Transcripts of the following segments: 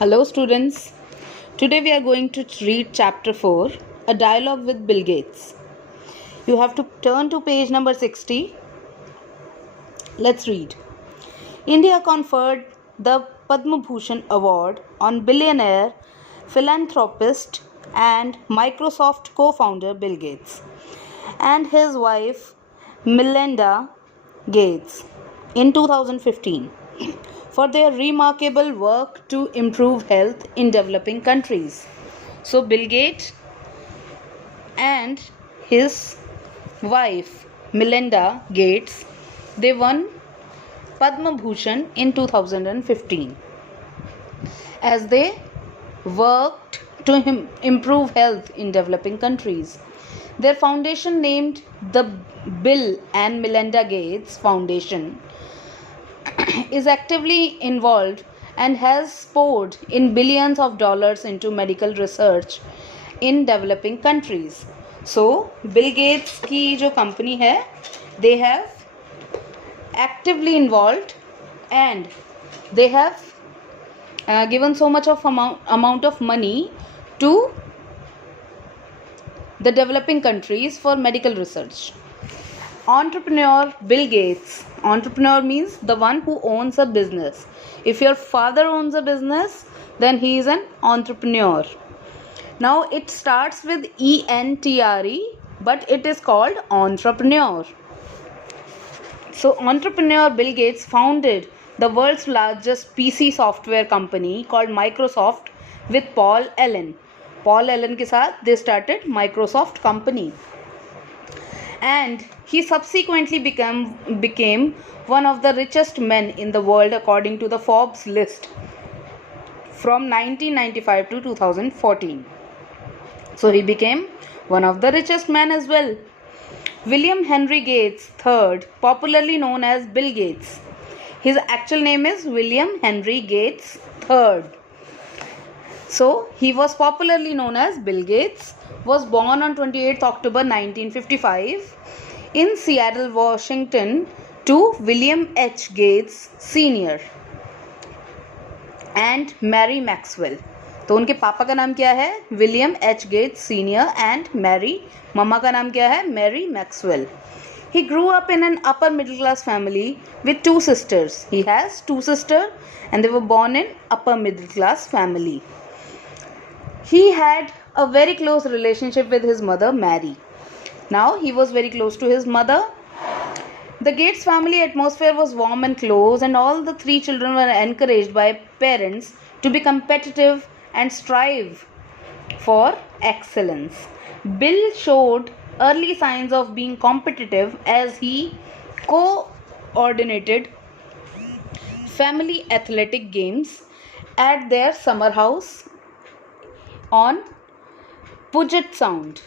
Hello, students. Today we are going to read chapter 4, A Dialogue with Bill Gates. You have to turn to page number 60. Let's read. India conferred the Padma Bhushan Award on billionaire, philanthropist, and Microsoft co founder Bill Gates and his wife Melinda Gates in 2015 for their remarkable work to improve health in developing countries. So, Bill Gates and his wife Melinda Gates, they won Padma Bhushan in 2015 as they worked to improve health in developing countries. Their foundation, named the Bill and Melinda Gates Foundation, is actively involved and has poured in billions of dollars into medical research in developing countries. So, Bill Gates की जो company है, they have actively involved and they have given so much of amount of money to the developing countries for medical research. Entrepreneur Bill Gates. Entrepreneur means the one who owns a business. If your father owns a business, then he is an entrepreneur. Now it starts with ENTRE, but it is called entrepreneur. So entrepreneur Bill Gates founded the world's largest PC software company called Microsoft with Paul Allen. Paul Allen के साथ they started Microsoft company. And he subsequently became one of the richest men in the world according to the Forbes list from 1995 to 2014. So he became one of the richest men as well. William Henry Gates III, popularly known as Bill Gates. His actual name is William Henry Gates III. So he was popularly known as Bill Gates, was born on 28th October 1955 in Seattle, Washington to William H. Gates Sr. and Mary Maxwell. तो उनके पापा का नाम क्या है? William H Gates senior and Mary. मम्मा का नाम क्या है? Mary Maxwell. He grew up in an upper middle class family with two sisters. He has two sisters and they were born in upper middle class family. He had a very close relationship with his mother Mary. Now he was very close to his mother. The Gates family atmosphere was warm and close, and all the three children were encouraged by parents to be competitive and strive for excellence. Bill showed early signs of being competitive as he coordinated family athletic games at their summer house on Puget Sound.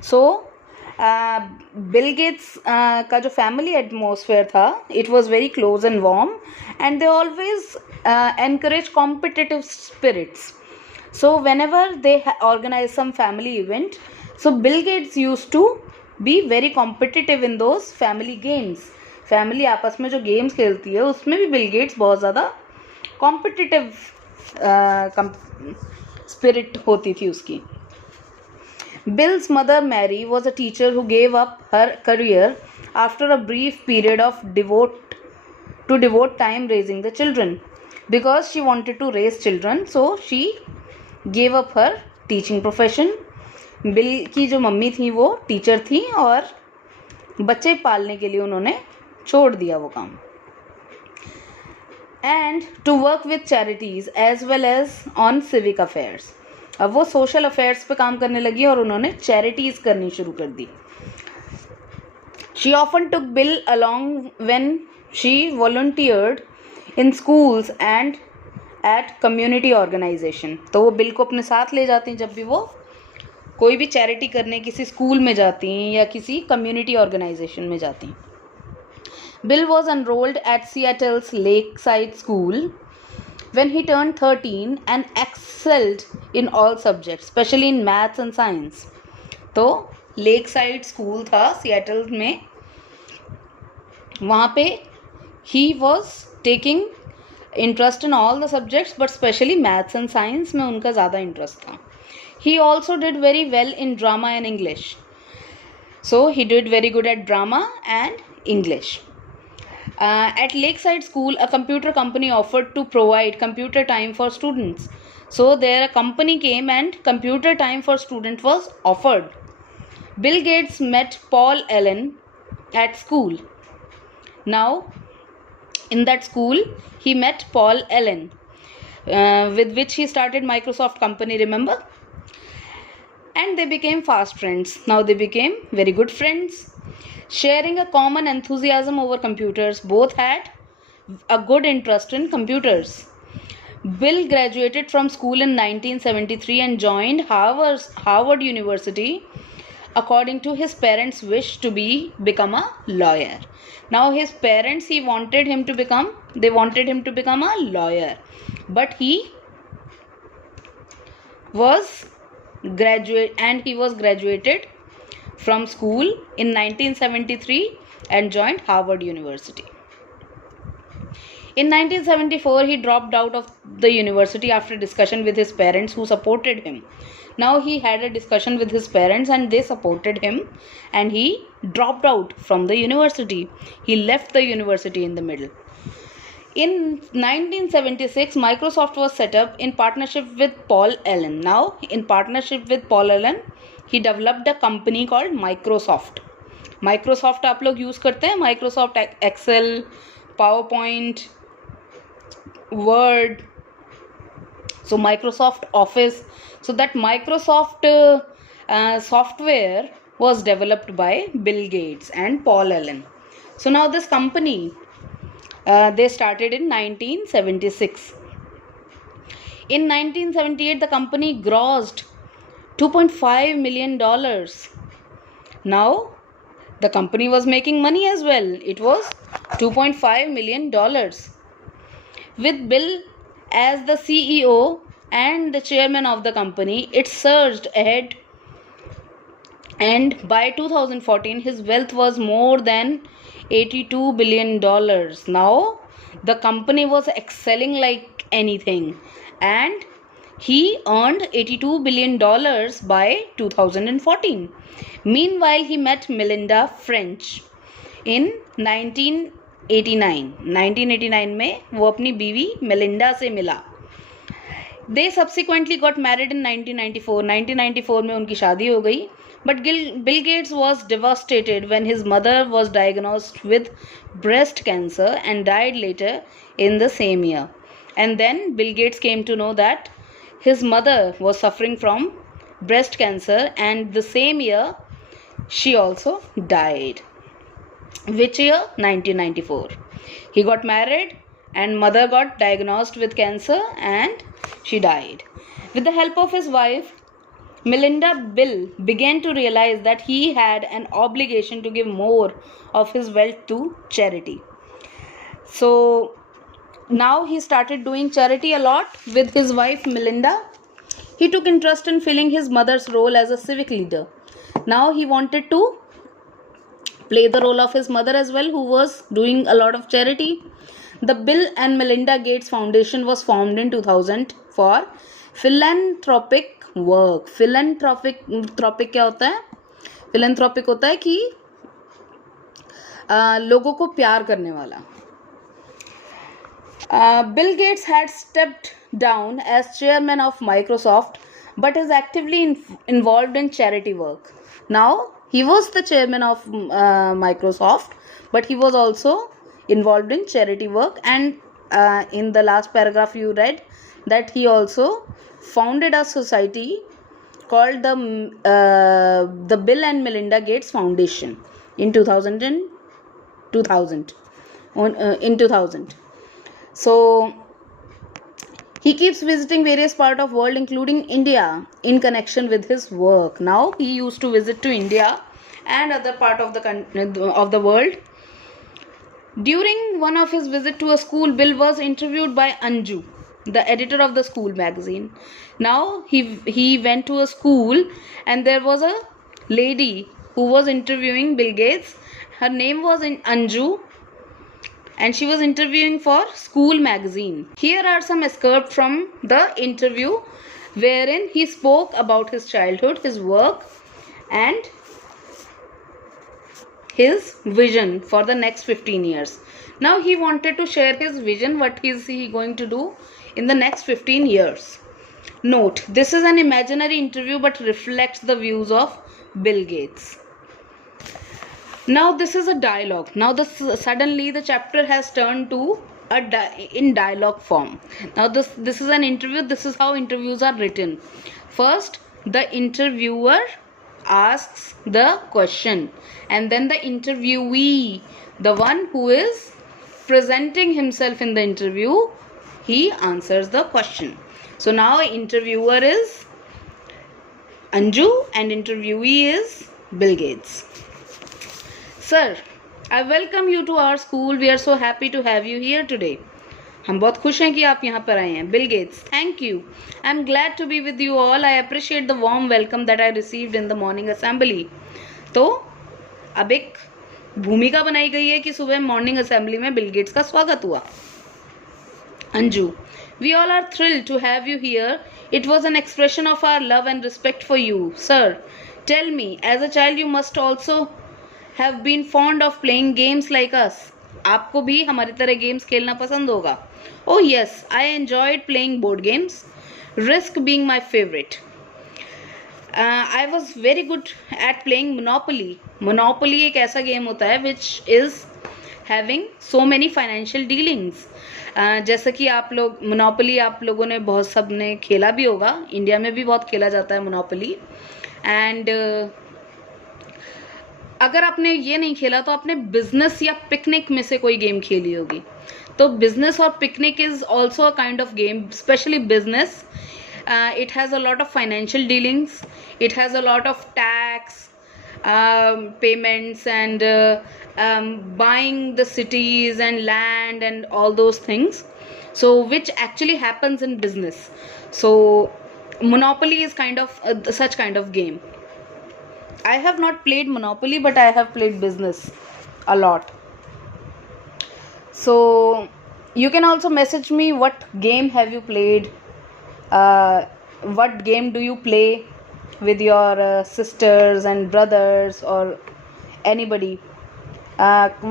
So, Bill Gates का जो family atmosphere था, it was very close and warm and they always encourage competitive spirits. So whenever they organise some family event, so Bill Gates use to be very competitive in those family games. Family आपस में जो games खेलती है उसमें भी Bill Gates बहुत ज़्यादा competitive spirit होती थी उसकी. Bill's mother Mary was a teacher who gave up her career after a brief period of devote time raising the children. Because she wanted to raise children, so she gave up her teaching profession. Bill की जो mummy थी वो teacher थी और बच्चे पालने के लिए उन्होंने छोड़ दिया वो काम. And to work with charities as well as on civic affairs. अब वो सोशल अफेयर्स पे काम करने लगी और उन्होंने चैरिटीज़ करनी शुरू कर दी. She often took Bill along when she volunteered in schools and at community organisation. तो वो बिल को अपने साथ ले जाती जब भी वो कोई भी चैरिटी करने किसी स्कूल में जाती या किसी कम्युनिटी ऑर्गेनाइजेशन में जाती. Bill was enrolled at Seattle's Lakeside School when he turned 13 and excelled in all subjects, especially in maths and science. तो लेक साइड स्कूल था सिएटल में, वहाँ पे he was taking interest in all the subjects, but especially maths and science में उनका ज़्यादा interest था. He also did very well in drama and English. So he did very good at drama and English. At Lakeside School, a computer company offered to provide computer time for students. So there a company came and computer time for students was offered. Bill Gates met Paul Allen at school. Now, in that school, he met Paul Allen, with which he started Microsoft company, remember? And they became fast friends. Now they became very good friends. Sharing a common enthusiasm over computers, both had a good interest in computers. Bill graduated from school in 1973 and joined Harvard University according to his parents' wish to become a lawyer. Now his parents, they wanted him to become a lawyer, but he was graduated from school in 1973 and joined Harvard University. In 1974, he dropped out of the university after discussion with his parents, who supported him. Now he had a discussion with his parents and they supported him, and he dropped out from the university. He left the university in the middle. In 1976, Microsoft was set up in partnership with Paul Allen. Now, in partnership with Paul Allen, he developed a company called Microsoft. Microsoft आप लोग use करते हैं? Microsoft Excel, PowerPoint, Word. So Microsoft Office. So that Microsoft software was developed by Bill Gates and Paul Allen. So now this company, they started in 1976. In 1978, the company grossed $2.5 million. Now, the company was making money as well. It was $2.5 million. With Bill as the CEO and the chairman of the company, it surged ahead, and by 2014, his wealth was more than $82 billion. Now, the company was excelling like anything, and he earned $82 billion by 2014. Meanwhile, he met Melinda French in 1989. 1989 में वो अपनी बीवी Melinda से मिला. They subsequently got married in 1994. 1994 में उनकी शादी हो गई. But Bill Gates was devastated when his mother was diagnosed with breast cancer and died later in the same year. And then Bill Gates came to know that his mother was suffering from breast cancer, and the same year she also died. Which year? 1994. He got married and mother got diagnosed with cancer and she died. With the help of his wife, Melinda, Bill began to realize that he had an obligation to give more of his wealth to charity. So now he started doing charity a lot with his wife Melinda. He took interest in filling his mother's role as a civic leader. Now he wanted to play the role of his mother as well, who was doing a lot of charity. The Bill and Melinda Gates Foundation was formed in 2000 for philanthropic work. Philanthropic क्या होता है? Philanthropic होता है कि लोगों को प्यार करने वाला. Bill Gates had stepped down as chairman of Microsoft, but is actively involved in charity work. Now, he was the chairman of Microsoft, but he was also involved in charity work, and in the last paragraph you read that he also founded a society called the Bill and Melinda Gates Foundation in 2000. So he keeps visiting various parts of world, including India, in connection with his work. Now he used to visit to India and other part of the world. During one of his visit to a school, Bill was interviewed by Anju, the editor of the school magazine. Now he went to a school and there was a lady who was interviewing Bill Gates. Her name was Anju, and she was interviewing for School magazine. Here are some excerpts from the interview wherein he spoke about his childhood, his work, and his vision for the next 15 years. Now he wanted to share his vision, what is he going to do in the next 15 years. Note, this is an imaginary interview but reflects the views of Bill Gates. Now this is a dialogue. Now suddenly the chapter has turned to in dialogue form. Now this is an interview. This is how interviews are written. First, the interviewer asks the question, and then the interviewee, the one who is presenting himself in the interview, he answers the question. So now interviewer is Anju and interviewee is Bill Gates. Sir, I welcome you to our school. We are so happy to have you here today. हम बहुत खुश हैं कि आप यहाँ पर आए हैं. Bill Gates, thank you. I am glad to be with you all. I appreciate the warm welcome that I received in the morning assembly. तो अब एक भूमिका बनाई गई है कि सुबह मॉर्निंग असेंबली में बिल गेट्स का स्वागत हुआ. Anju, we all are thrilled to have you here. It was an expression of our love and respect for you. Sir, tell me, as a child you must also have been fond of playing games like us. आपको भी हमारी तरह games खेलना पसंद होगा. Oh yes, I enjoyed playing board games. Risk being my favorite. I was very good at playing Monopoly. Monopoly एक ऐसा game होता है which is having so many financial dealings. जैसा कि आप लोग Monopoly आप लोगों ने बहुत सब ने खेला भी होगा. इंडिया में भी बहुत खेला जाता है Monopoly. And अगर आपने ये नहीं खेला तो आपने बिजनेस या पिकनिक में से कोई गेम खेली होगी. तो बिजनेस और picnic is also a kind of game, specially business. It has a lot of financial dealings, it has a lot of tax payments and buying the cities and land and all those things, so which actually happens in business. So Monopoly is kind of such kind of game. I have not played Monopoly, but I have played business a lot. So you can also message me what game have you played, what game do you play with your sisters and brothers or anybody.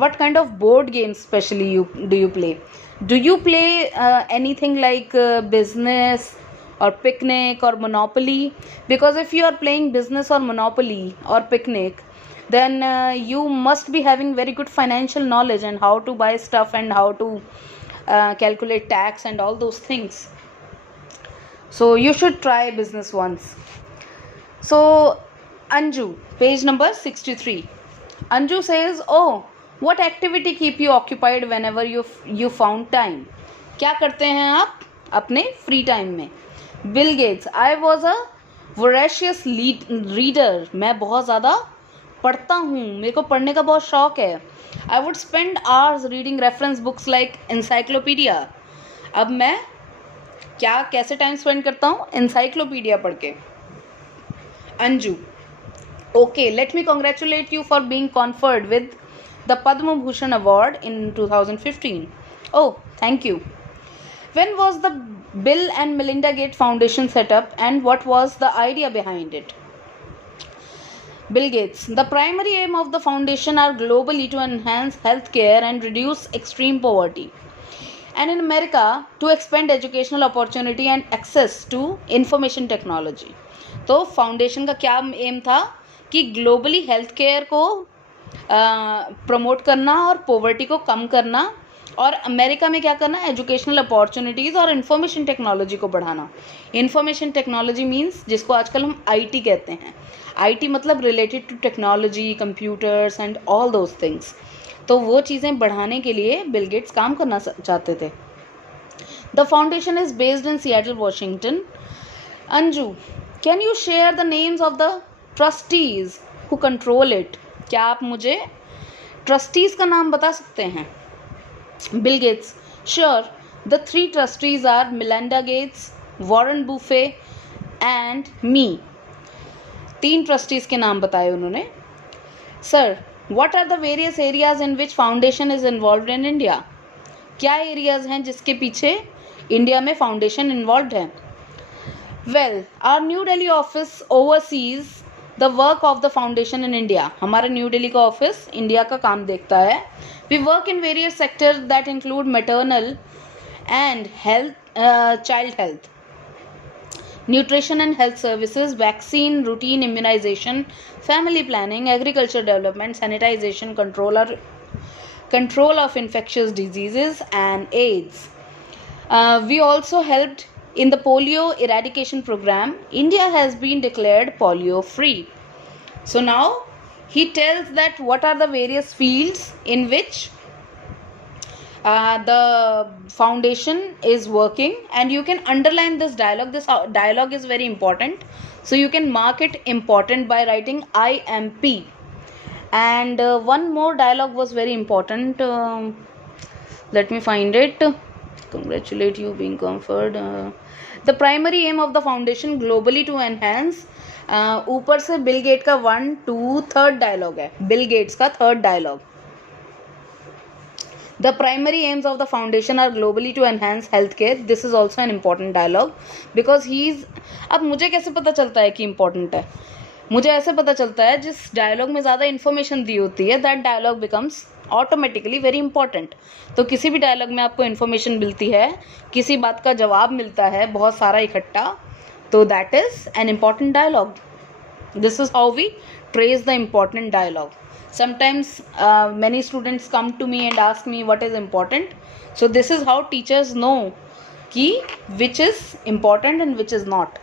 What kind of board games especially do you play? Do you play anything like business or picnic or Monopoly? Because if you are playing business or Monopoly or picnic, then you must be having very good financial knowledge and how to buy stuff and how to calculate tax and all those things. So you should try business once. So Anju, page number 63. Anju says, oh, what activity keep you occupied whenever you found time? क्या करते हैं आप अपने free time में? Bill Gates, I was a voracious reader. मैं बहुत ज़्यादा पढ़ता हूँ, मेरे को पढ़ने का बहुत शौक है. I would spend hours reading reference books like encyclopedia. अब मैं कैसे टाइम स्पेंड करता हूँ? encyclopedia पढ़ के. Anju, okay, let me congratulate you for being conferred with the Padma Bhushan Award in 2015. Oh, thank you. When was the Bill and Melinda Gates Foundation set up and what was the idea behind it? Bill Gates, the primary aim of the foundation are globally to enhance healthcare and reduce extreme poverty, and in America to expand educational opportunity and access to information technology. तो foundation का क्या M था कि globally health care को promote करना और poverty को कम करना, और अमेरिका में क्या करना, एजुकेशनल अपॉर्चुनिटीज़ और इन्फॉर्मेशन टेक्नोलॉजी को बढ़ाना. इन्फॉर्मेशन टेक्नोलॉजी मीन्स जिसको आजकल हम आईटी कहते हैं. आईटी मतलब related to technology, computers and all those things. तो वो चीज़ें बढ़ाने के लिए बिल गेट्स काम करना चाहते थे. The foundation is based in Seattle, Washington. Anju, can you share the names of the trustees who control it? क्या आप मुझे ट्रस्टीज़ का नाम बता सकते हैं? Bill Gates, sure. The 3 trustees are Melinda Gates, Warren Buffett and me. 3 trustees के नाम बताए उन्होंने. Sir, what are the various areas in which foundation is involved in India? क्या एरियाज हैं जिसके पीछे इंडिया में फाउंडेशन इन्वॉल्व है? Well, our New Delhi office oversees the work of the foundation in India. हमारा न्यू दिल्ली का ऑफिस इंडिया का काम देखता है. We work in various sectors that include maternal and health, child health, nutrition and health services, vaccine, routine immunization, family planning, agriculture development, sanitization, control of infectious diseases and AIDS. We also helped in the polio eradication program. India has been declared polio free. So now he tells that what are the various fields in which the foundation is working, and you can underline this dialogue. This dialogue is very important, so you can mark it important by writing IMP. And one more dialogue was very important. Let me find it. Congratulate you being conferred. The primary aim of the foundation globally to enhance. ऊपर से bill gate का 1, 2, 3rd dialogue है. Bill Gates का 3rd dialogue. The primary aims of the foundation are globally to enhance healthcare. This is also an important dialogue because अब मुझे कैसे पता चलता है कि important है? मुझे ऐसे पता चलता है जिस डायलॉग में ज़्यादा इन्फॉर्मेशन दी होती है, that dialogue becomes automatically very important. तो किसी भी डायलॉग में आपको इन्फॉर्मेशन मिलती है, किसी बात का जवाब मिलता है बहुत सारा इकट्ठा, तो that is an important dialogue. This is how we trace the important dialogue. Sometimes many students come to me and ask me what is important. So this is how teachers know ki which is important and which is not.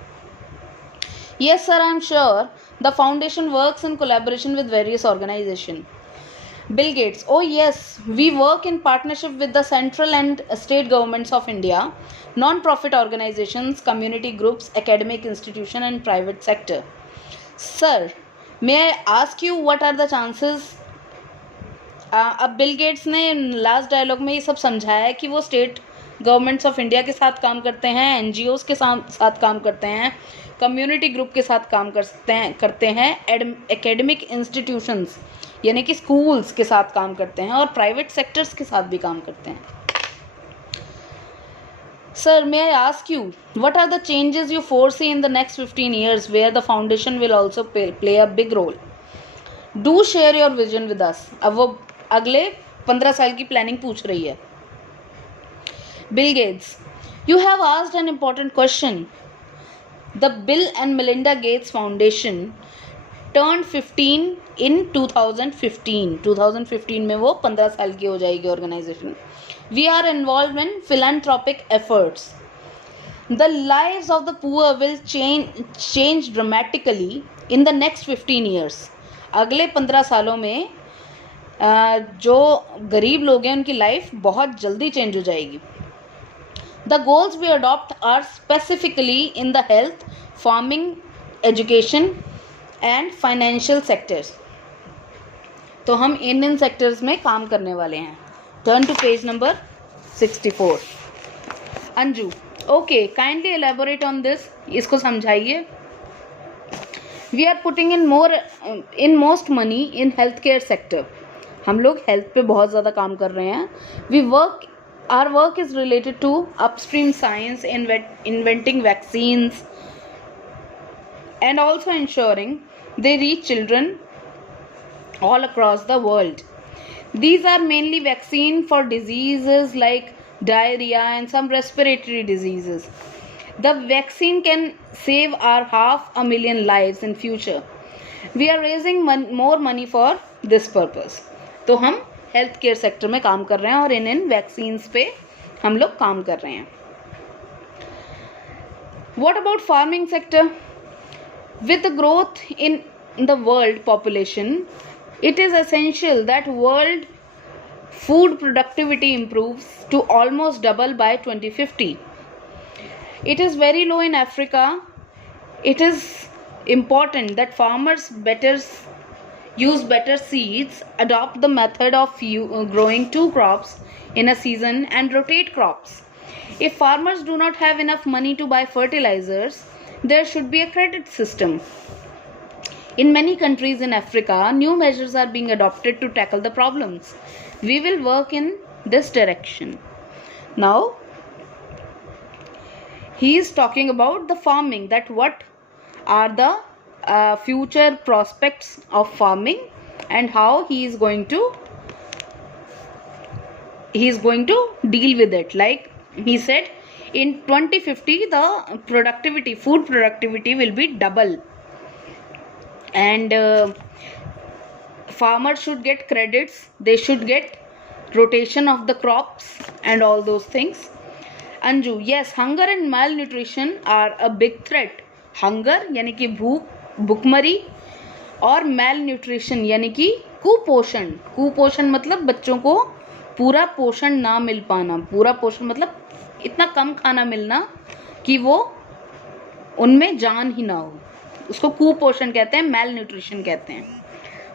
Yes sir, I am sure the foundation works in collaboration with various organizations. Bill Gates: oh yes, we work in partnership with the central and state governments of India, non-profit organizations, community groups, academic institutions and private sector. Sir, may I ask you what are the chances? अब Bill Gates ने last dialogue में ये सब समझाया है कि वो state governments of India के साथ काम करते हैं, एनजीओज के साथ काम करते हैं, कम्युनिटी ग्रुप के साथ काम करते हैं, एकेडमिक इंस्टीट्यूशंस यानी कि स्कूल्स के साथ काम करते हैं और प्राइवेट सेक्टर्स के साथ भी काम करते हैं. Sir, may I ask you, what are the changes you foresee in the next 15 years where the foundation will also play a big role? Do share your vision with us. अब वो अगले 15 साल की प्लानिंग पूछ रही है. Bill Gates: you have asked an important question. The Bill and Melinda Gates Foundation turned 15 in 2015. 2015 में वो 15 साल की हो जाएगी organisation. We are involved in philanthropic efforts. The lives of the poor will change dramatically in the next 15 years. अगले 15 सालों में जो गरीब लोग हैं उनकी लाइफ बहुत जल्दी चेंज हो जाएगी. The goals we adopt are specifically in the health, farming, education and financial sectors. तो हम इन सेक्टर्स में काम करने वाले हैं. Turn to page number 64. Anju: okay, kindly elaborate on this. इसको समझाइए. We are putting in most money in healthcare sector. हम लोग हेल्थ पे बहुत ज़्यादा काम कर रहे हैं. Our work is related to upstream science, inventing vaccines and also ensuring they reach children all across the world. These are mainly vaccine for diseases like diarrhea and some respiratory diseases. The vaccine can save our 500,000 lives in future. We are raising more money for this purpose. तो हम health care sector में काम कर रहे हैं और इन vaccines पे हम लोग काम कर रहे हैं. What about farming sector? With the growth in the world population, it is essential that world food productivity improves to almost double by 2050. It is very low in Africa. It is important that farmers use better seeds, adopt the method of growing 2 crops in a season and rotate crops. If farmers do not have enough money to buy fertilizers, there should be a credit system. In many countries in Africa, new measures are being adopted to tackle the problems. We will work in this direction. Now he is talking about the farming, that what are the future prospects of farming and how he is going to deal with it. Like he said, in 2050 the productivity, food productivity will be double, and farmers should get credits, they should get rotation of the crops and all those things. Anju, yes, hunger and malnutrition are a big threat. Hunger यानी कि भूख, भुखमरी, और malnutrition यानी कि कुपोषण. कुपोषण मतलब बच्चों को पूरा पोषण ना मिल पाना. पूरा पोषण मतलब इतना कम खाना मिलना कि वो उनमें जान ही ना हो, उसको कुपोषण कहते हैं, malnutrition कहते हैं.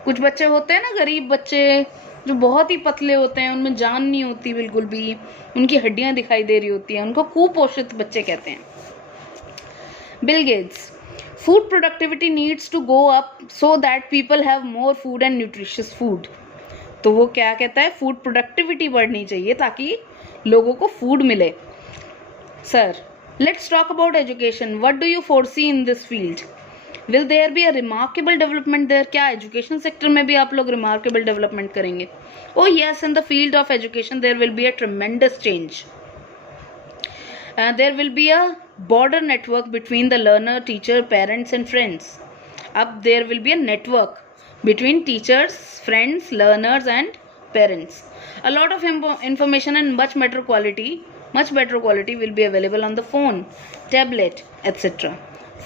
कुछ बच्चे होते हैं ना, गरीब बच्चे जो बहुत ही पतले होते हैं, उनमें जान नहीं होती बिल्कुल भी, उनकी हड्डियां दिखाई दे रही होती हैं, उनको कुपोषित बच्चे कहते हैं. Bill Gates, food productivity needs to go up so that people have more food and nutritious food. तो वो क्या कहता है, फूड प्रोडक्टिविटी बढ़नी चाहिए ताकि लोगों को फूड मिले. Sir, let's talk about education. What do you foresee in this field? Will there be a remarkable development there? क्या एजुकेशन सेक्टर में भी आप लोग रिमार्केबल डेवलपमेंट करेंगे? Oh yes, in the field of education there will be a tremendous change. There will be a border network between the learner, teacher, parents and friends. Up there will be a network between teachers, friends, learners and parents. A lot of information and much better quality will be available on the phone, tablet, etc.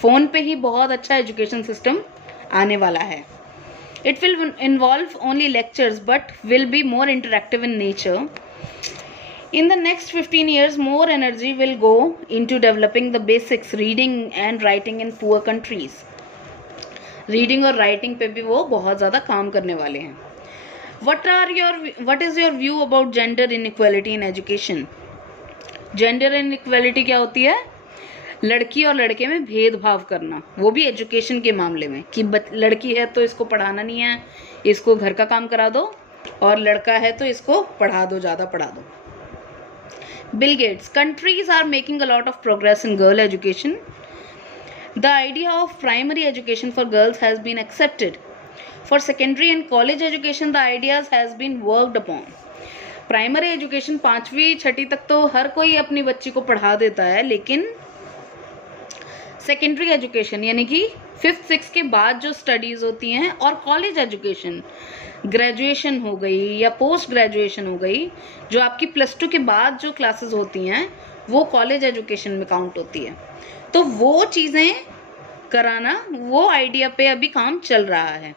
Phone पे ही बहुत अच्छा education system आने वाला है. It will involve only lectures but will be more interactive in nature. In the next 15 years, more energy will go into developing the basics, reading and writing in poor countries. Reading और writing पे भी वो बहुत ज़्यादा काम करने वाले हैं. What is your view about gender inequality in education? Gender inequality क्या होती है? लड़की और लड़के में भेदभाव करना, वो भी एजुकेशन के मामले में, कि लड़की है तो इसको पढ़ाना नहीं है, इसको घर का काम करा दो, और लड़का है तो इसको पढ़ा दो, ज़्यादा पढ़ा दो. Bill Gates, countries are making a lot of progress in girl education. The idea of primary education for girls has been accepted. For secondary and college education the ideas has been worked upon. Primary education 5वीं 6वीं तक तो हर कोई अपनी बच्ची को पढ़ा देता है, लेकिन सेकेंडरी एजुकेशन यानी कि 5th 6th के बाद जो स्टडीज़ होती हैं, और कॉलेज एजुकेशन, ग्रेजुएशन हो गई या पोस्ट ग्रेजुएशन हो गई, जो आपकी +2 के बाद जो क्लासेस होती हैं वो कॉलेज एजुकेशन में काउंट होती है. तो वो चीज़ें कराना, वो आइडिया पे अभी काम चल रहा है.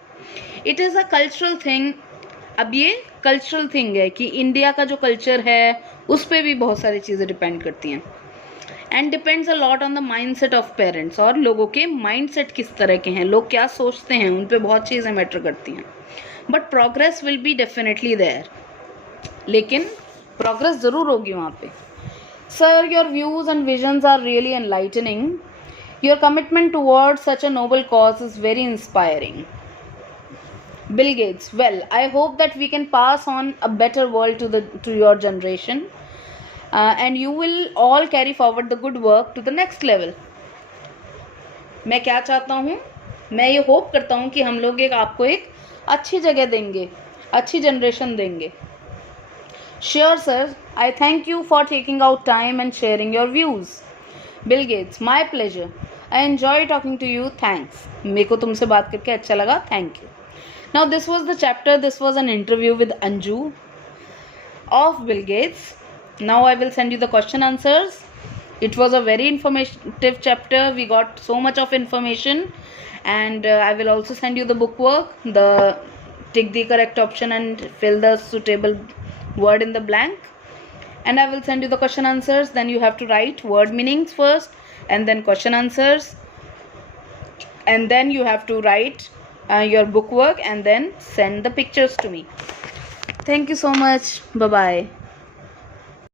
It is a cultural thing. अब ये कल्चरल थिंग है कि इंडिया का जो कल्चर है उस पर भी बहुत सारी चीज़ें डिपेंड करती हैं. And depends a lot on the mindset of parents. और लोगों के माइंडसेट किस तरह के हैं, लोग क्या सोचते हैं, उन पे बहुत चीज़ें मैटर करती हैं. But progress will be definitely there. लेकिन प्रोग्रेस ज़रूर होगी वहाँ पे. Sir, your views and visions are really enlightening. Your commitment towards such a noble cause is very inspiring. Bill Gates, well, I hope that we can pass on a better world to your generation. And you will all carry forward the good work to the next level. मैं क्या चाहता हूँ, मैं ये hope करता हूँ कि हम लोग आपको एक अच्छी जगह देंगे, अच्छी जनरेशन देंगे. Sure sir, I thank you for taking out time and sharing your views. Bill Gates, my pleasure. I enjoy talking to you. Thanks. मेरे को तुमसे बात करके अच्छा लगा. Thank you. Now this was the chapter. This was an interview with Anju of Bill Gates. Now I will send you the question answers. It was a very informative chapter. We got so much of information, and I will also send you the bookwork. Tick the correct option and fill the suitable word in the blank. And I will send you the question answers. Then you have to write word meanings first, and then question answers, and then you have to write your bookwork, and then send the pictures to me. Thank you so much. Bye bye.